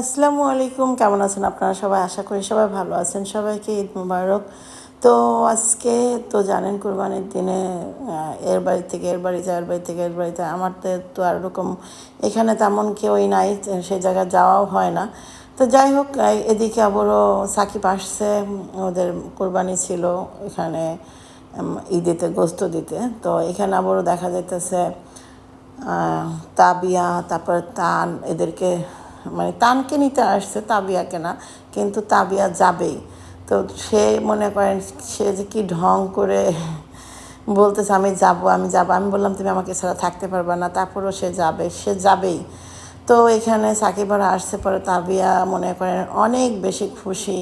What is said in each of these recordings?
আসসালামু আলাইকুম, কেমন আছেন আপনারা সবাই? আশা করি সবাই ভালো আছেন। সবাইকে ঈদ মুবারক। তো আজকে তো জানেন কোরবানির দিনে এর বাড়ি থেকে, এর বাড়ি যায় এর বাড়ি থেকে, এর বাড়িতে আমার তো আর ওরকম এখানে তেমন কেউই নাই, সেই জায়গায় যাওয়াও হয় না। তো যাই হোক এদিকে আবারও সাকিব আসছে, ওদের কোরবানি ছিল এখানে ঈদেতে গোস্ত দিতে। তো এখানে আবারও দেখা যাইতেছে তাবিয়া, তারপর তান, এদেরকে মানে তানকে নিতে আসছে, তাবিয়াকে না, কিন্তু তাবিয়া যাবেই। তো সে মনে করেন, সে যে কি ঢং করে বলতেছে, আমি যাব আমি যাব। আমি বললাম, তুমি আমাকে ছাড়া থাকতে পারবে না। তারপরও সে যাবে, সে যাবেই। তো এখানে সাকিবার আসছে, পরে তাবিয়া মনে করেন অনেক বেশি খুশি।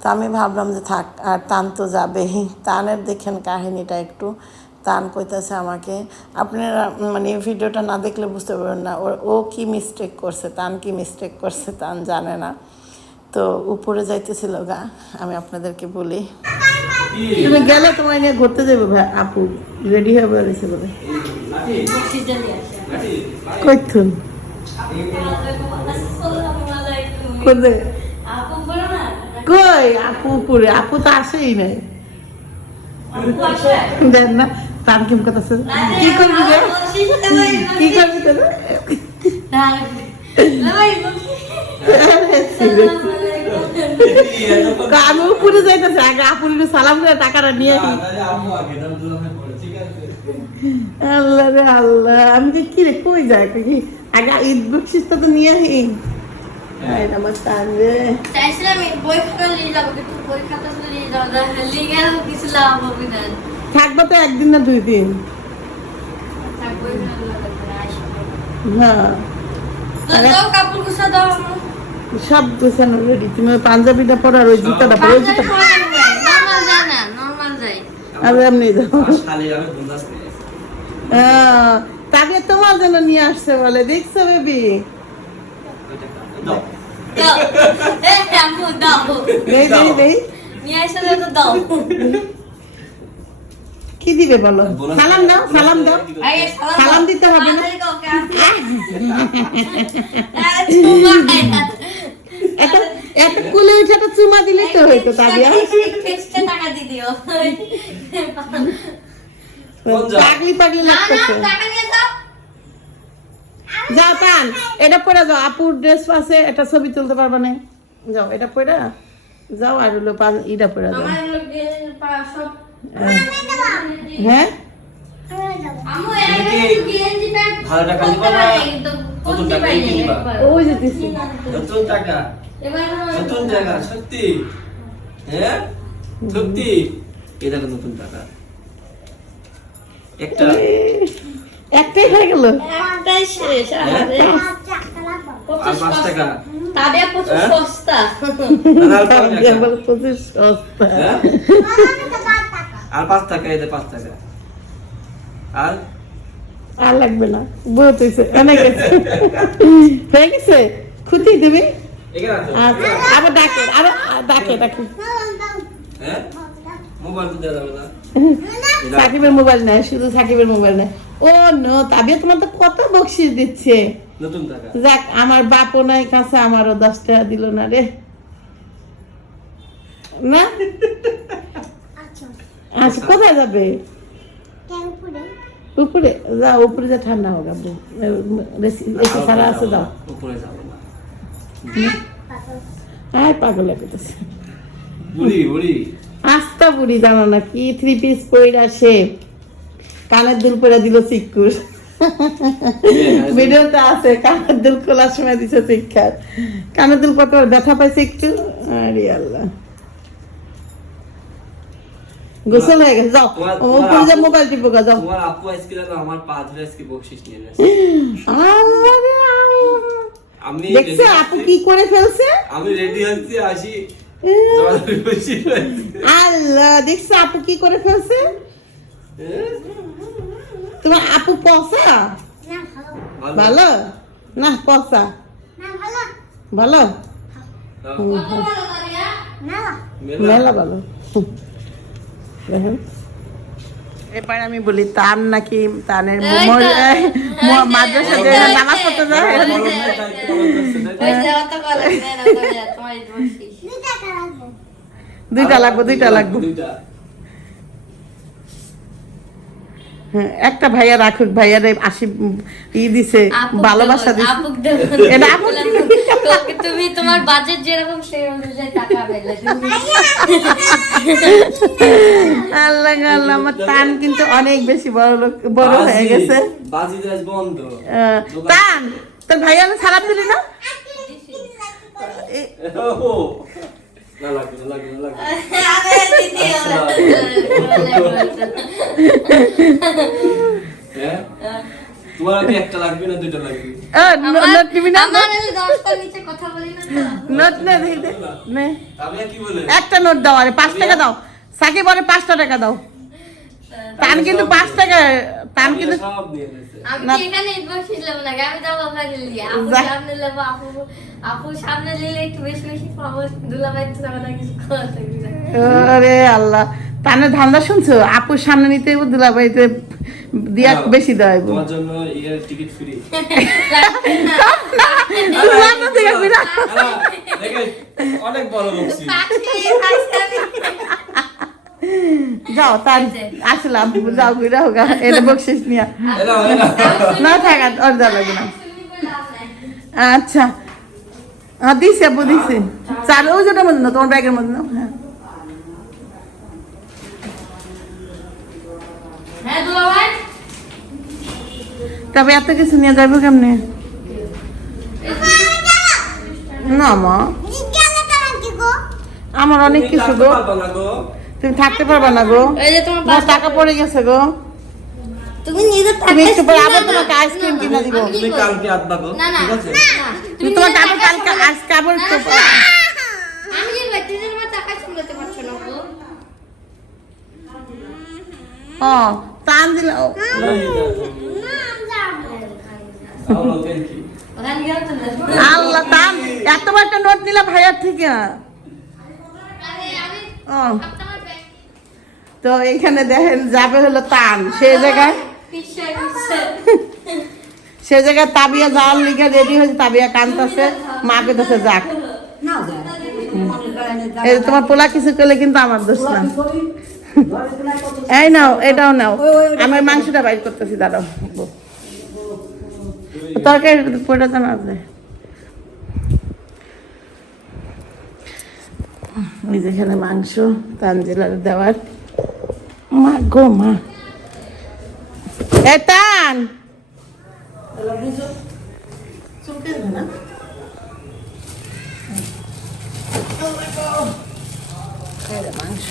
তো আমি ভাবলাম যে থাক, আর তান তো যাবেই। তানের দেখেন কাহিনীটা একটু। তান কইতাছে আমাকে। আপনারা মানে ভিডিওটা না দেখলে বুঝতে পারবেন না। ওর ও কি মিস্টেক করছে তান কি মিস্টেক করছে তান জানে না। তো উপরে যাইতেছিল গা আমি আপনাদেরকে বলি। তুমি গেলে তোমায় নিয়ে ঘুরতে যাবে ভাই আপু। রেডি হয়ে বেরিয়েছে বলে। কইথুন জায়গায়? কই আপু উপরে। আপু তো আসেই নাই। দেন না। তার কিম কথা কি করবি রে? কি করবি তোর? আমি উপরে যাইতেছি, আগে আপুর সালাম করে টাকাটা নিয়ে আল্লাহ রে আল্লাহ, আমি কি রে, কই যায় কি আগে ঈদ বকশিসটা তো নিয়ে আসি চাইছিলাম বই খাতা নিয়ে যাব, কিন্তু বই খাতা নিয়ে যায় না। কিছু লাভ হবে না। থাকবে তো একদিন না দুই দিন। হ্যাঁ। সব গোছানো রেডি তুমি ওই পাঞ্জাবিটা পরো আর ওই জুতাটা পরো ওই জুতা এমনি যাও। তাকে তোমার জন্য নিয়ে আসছে বলে দেখছ বেবি দাও। কি দিবে বলো? সালাম দাও সালাম দাও। সালাম দিতে হবে না? একটা কুলে উঠে একটা চুমা দিলে তো হইতো তাবিয়া? পাগলি লাগতেছে। যাও। যাও তান এটা পরে যাও। আপুর ড্রেস পাশে একটা ছবি তুলতে পারবা না? যাও এটা পরে যাও আর হলো ইটা পরে যাও। সব হ্যাঁ? আমু এর আগে গেঞ্জি প্যান্ট ভালো টাকা দিবা না? নতুন টাকা দিয়ে কিনবা? ওই যে দিছি নতুন টাকা। এবার নতুন টাকা সত্যি। হ্যাঁ? সত্যি। এই নতুন টাকা। একটা। একটাই হয়ে গেল। একটাই শেষ আর পাঁচ টাকা। প্রচুর হ্যাঁ? সস্তা। হ্যাঁ? আর পাঁচ টাকা পাঁচ টাকা। আর? আর লাগবে না। বহুত হয়েছে অনেক হয়ে গেছে? খুঁতি তুমি আচ্ছা আবার ডাকে আবার ডাকে ডাকে। হ্যাঁ? সাকিবের মোবাইল নেয় শুধু সাকিবের মোবাইল নেয় ও নো তাবিয়া তোমার তো কত বকশিস দিচ্ছে। যাক আমার বাপও নাই কাছে আমারও দশ টাকা দিল না রে। না? আচ্ছা কোথায় যাবে? উপরে? যাও উপরে যা ঠান্ডা হোক আব্বু এসে সারা আছে দাও আর পাগল। লাগতেছে বুড়ি বুড়ি। আস্তা বুড়ি জানো না কি থ্রি পিস পইরা সে। কানের দুল পরে দিল চিক্কুর ভিডিওতে আছে কানের দুল খোলার সময় দিছে শিক্ষার। কানের দুল কত ব্যথা পাইছে একটু? আরে আল্লাহ। গোসল হয়ে গেছে যাও। তোমার- ও উপরে যা মোবাইল টিপো গা, যাও। তোমার আপু আজকে জানো আমার পা ধরে আজকে বকশিস নিয়ে গেছে। আল্লাহ রে আল্লাহ। আমি দেখছ আপু কি করে ফেলছে? আমি রেডি হচ্ছি আসি। আল্লাহ দেখছ আপু কি করে ফেলছে? তোমার আপু পসা ভালো। না পসা ভালো। মেলা ভালো। দেখেন এবার আমি বলি তার নাকি তানের মাদ্রাসা যে নামাজ পড়তে যায়। দুইটা লাগবে দুইটা লাগবে দুইটা। হ্যাঁ, একটা ভাইয়া রাখুক ভাইয়ার আশি ই দিছে ভালোবাসা দিছে এটা আপুক তুমি তোমার বাজেট যেরকম সেই অনুযায়ী টাকা পেলে। আল্লাহ আল্লাহ আমার টান কিন্তু অনেক বেশি বড় লোক বড় হয়ে গেছে। বাজি দেশ বন্ধ। টান তোর ভাইয়া সালাম দিলি না। এ- আরে তোমার একটা লাগবে না লাগবে? একটা নোট দাও পাঁচ টাকা দাও। সাকিব বলে পাঁচটা দাও। তান কিন্তু পাঁচ তান কিন্তু আল্লাহ। তানের ধান্দা শুনছো? আপুর সামনে নিতে দুলাবাইতে দিয়া না, বেশি দেয় তোমার জন্য ইয়ের টিকিট ফ্রি। অনেক বড় লোক যাও তার আসলাম। যাও ঘুরে হোক এটা বকশিস নিয়া। না। থাকা ওর যা লাগবে না। আচ্ছা। হ্যাঁ দিছি আপু দিছি। চাল ওই যেটার মধ্যে না তোমার ব্যাগের মধ্যে নাও, হ্যাঁ হ্যাঁ দুলাভাই তবে এত কিছু নিয়ে যাব কেমনে? না মা। আমার অনেক কিছু গো। তুমি থাকতে পারবা না গো। এই যে তোমার টাকা পড়ে গেছে গো। তুমি নিজে তুমি একটু পরে আবার তোমাকে আইসক্রিম কিনে দিব। আমি কি তুমি কালকে আসবা গো না না ঠিক আছে? তুমি তোমার টাকা কালকে আজকে আবার একটু আমি যে ব্যক্তি তোমার টাকা সামলাতে পারছ না গো। ও টান দিলে ও, আল্লাহ, টান এত বড় একটা নোট নিলাম ভাইয়ার থেকে তো এইখানে দেখেন যাবে হলো টান সেই জায়গায় পিছে জায়গায় তাবিয়া যাওয়ার লিগে রেডি হয়েছে তাবিয়া কানতেছে মাকে দোষে যাক। তোমার পোলা কিছু করলে কিন্তু আমার দোষ না। এই নাও, এটাও নাও। আমার মাংসটা বাইর করতেছি, দাঁড়াও। তরকারি পড়ে তো না। এই যেখানে মাংস, তানজিলার দেওয়ার। মা গো মা। মাংস।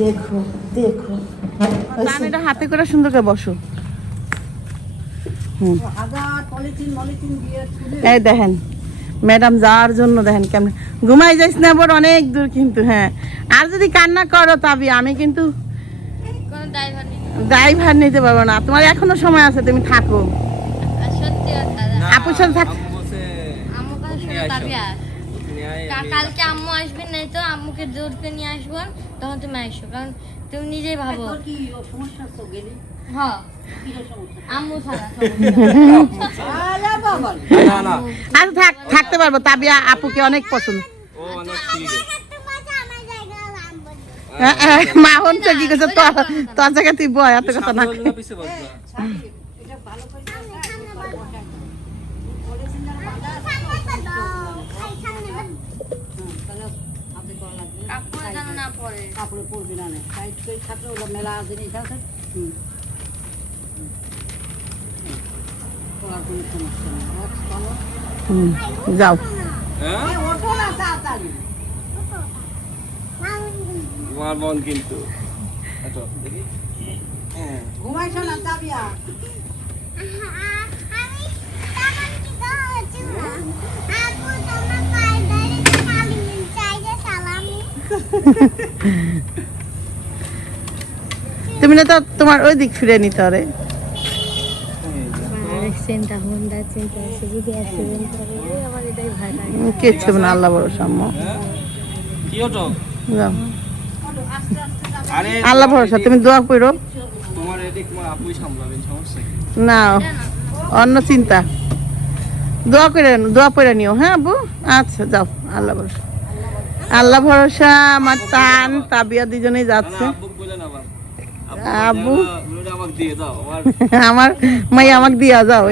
দেখো দেখো। এটা হাতে করে সুন্দর করে বসো। অনেক দূর কিন্তু হ্যাঁ। আর যদি কান্না করো আমি কিন্তু ড্রাইভার নিতে পারব না। তোমার এখনও সময় আছে তুমি থাকো। আপুর সাথে থাক আসবেন নাই তো আম্মুকে জোর করে নিয়ে আসব তখন তুমি আসো কারণ তুমি নিজেই ভাবো। হ্যাঁ। না, না, আর থাক থাকতে পারব তাবিয়া আপুকে অনেক পছন্দ। ও অনেক ঠিক আছে। হ্যাঁ, হ্যাঁ, মা হচ্ছে কি করছে তোর তোর জায়গায় তুই বয় এত কথা না সামনে বলব না, পিছে বলব? কাপড় যেন না পরে কাপড়ে পরবি না। টাইট করে থাকলে ওগুলো মেলা জিনিস আছে হুম। পরার কোনো সমস্যা নেই। ভালো। হুম, যাও হ্যাঁ? ওঠো না তাড়াতাড়ি। তোমার বোন কিন্তু আচ্ছা, দেখি। হ্যাঁ। ঘুমাইছো না তাবিয়া আমি তেমন কিছু হচ্ছি না আপু তোমার পায়ে ধরে সালামি চাই যে সালামি তুমি না তো তোমার ওই দিক ফিরে নিতে লাগে। কিচ্ছু না আল্লাহ বড় সাম্য আল্লাহ ভরসা তুমি দোয়া করো। তোমার এদিক তোমার আপুই সামলাবেন সমস্যা কি? না অন্য চিন্তা। দোয়া করে দোয়া করে নিও। হ্যাঁ আবু আচ্ছা যাও আল্লাহ ভরসা। আল্লাহ ভরসা আমার টান তাবিয়া দুজনেই যাচ্ছে। দাও আমার মাই আমাকে দিয়া যাও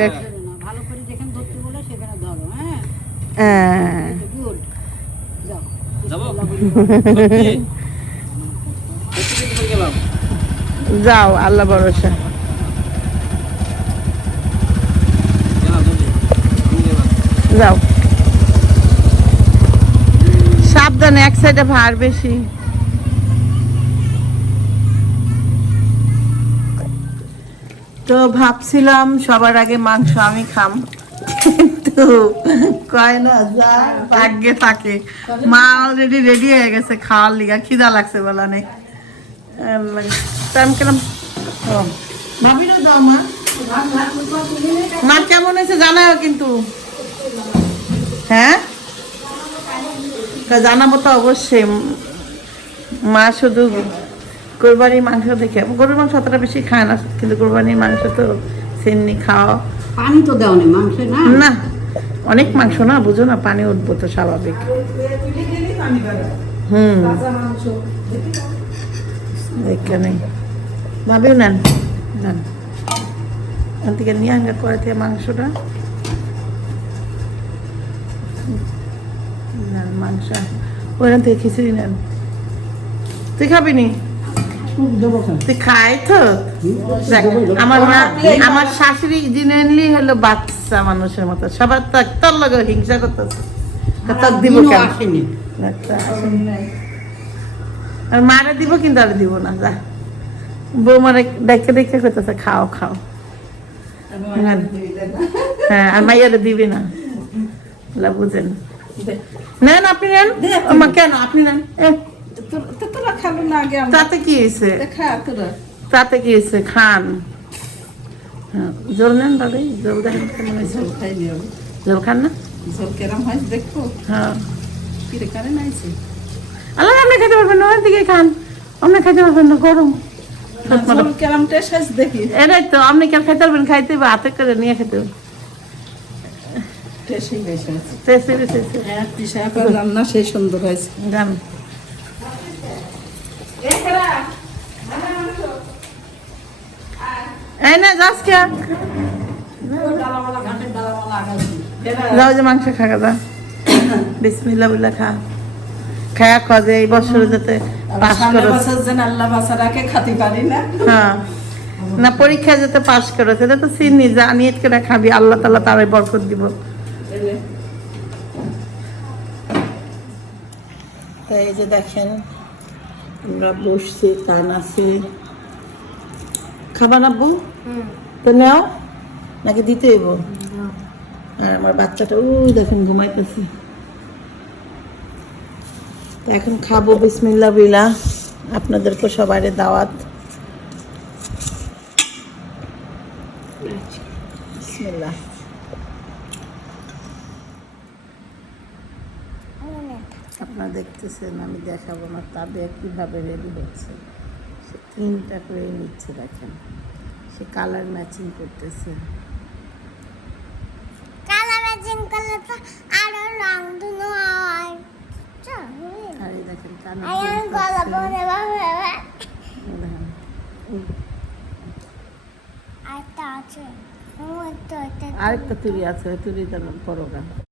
ধরো হ্যাঁ। হ্যাঁ। যাও। আল্লাহ ভরসা। যাও। সাবধানে এক সাইডে ভার বেশি। তো ভাবছিলাম সবার আগে মাংস আমি খাম। কিন্তু কয় না যা ভাগ্যে থাকে। মা অলরেডি রেডি হয়ে গেছে খাওয়ার লিগা খিদা লাগছে বলা নেই। টাইম কেলাম ভাবিনা দাও মা। মা কেমন হয়েছে জানাও কিন্তু। হ্যাঁ? তা জানাব তো অবশ্যই মা শুধু কোরবানির মাংস দেখে গরুর মাংস অতটা বেশি খায় না কিন্তু কোরবানির মাংস তো সেমনি খাওয়া পানি তো দেওয়া নেই মাংসে না? না অনেক মাংস না বুঝো না পানি উঠবো তো স্বাভাবিক। হুম। দেখে নেই ভাবিও নেন নেন। ওখান থেকে নিয়ে আঙ্গা মাংসটা। মাংস ওখান থেকে খিচুড়ি নেন তুই খাবি নি? তুই খাই তো। দেখ, আমার মা আমার শাশুড়ি জিনেনলি হলো বাচ্চা মানুষের মতো। সবার তো তোর লগে হিংসা করতেছে। তক দিব আসেনি। আসেনি। নাই। আর মারে দিব কিন্তু আর দিব না যা। বৌমারে দেখে দেখে করতেছে খাও খাও। হ্যাঁ। আর মাইয়ারে দিবি না। বুঝেন। নেন আপনি নেন। কেন? আপনি নেন। তোরা খাব না আগে তাতে কি হয়েছে? তাতে কি হয়েছে? খান। হ্যাঁ, জল নেন দাদি জল দেখেন কেমন খাই জল খান না? জল কেরাম হয় দেখো। হ্যাঁ। কিরে কারে নাইছে? আল্লাহ আপনি খেতে পারবেন না ওই দিকে খান। আপনি খেতে পারবেন না গরম। কেরাম টেস্ট দেখি। এটাই তো আপনি কেন খাইতে পারবেন? খাইতে হাতে করে নিয়ে খেতে হবে। টেস্টই বেশি আছে টেস্টি বেশি হ্যাঁ পিসা রান্না সেই সুন্দর হয়েছে। জান। এই না যাস কে। ডালাওয়ালা ঘাটের ডালাওয়ালা আগাইছি যাও যে মাংস খা যা। বিসমিল্লা বিল্লা খা। খায়া খা এই বছরে যাতে পাস করো। বছর আল্লাহ বাসা রাখে খাতে পারি না। হ্যাঁ। না পরীক্ষা যাতে পাস করো সেটা তো চিনি জানিয়ে করে খাবি আল্লাহ তাল্লাহ তারাই বরকত দিব। তাই এই যে দেখেন আমরা বসছি তান আছে। খাবার আব্বু? তো নেও নাকি দিতে হইব? আর আমার বাচ্চাটা ওই দেখেন ঘুমাইতেছে। তো এখন খাব বিসমিল্লা বিলা আপনাদেরকে সবাই দাওয়াত। আপনারা দেখতেছেন আমি দেখাবো না তবে কীভাবে রেডি হচ্ছে? সে তিনটা করে নিচ্ছে দেখেন। সে কালার ম্যাচিং করতেছে। কালা ম্যাচিং করলে তো আরও রং ধুনো হয়। চল আর এই দেখেন কানে গলা বনে বাবা দেখেন আর তা আছে। ও তো আরেকটা তুলি আছে ওই তুলিটা পরোগা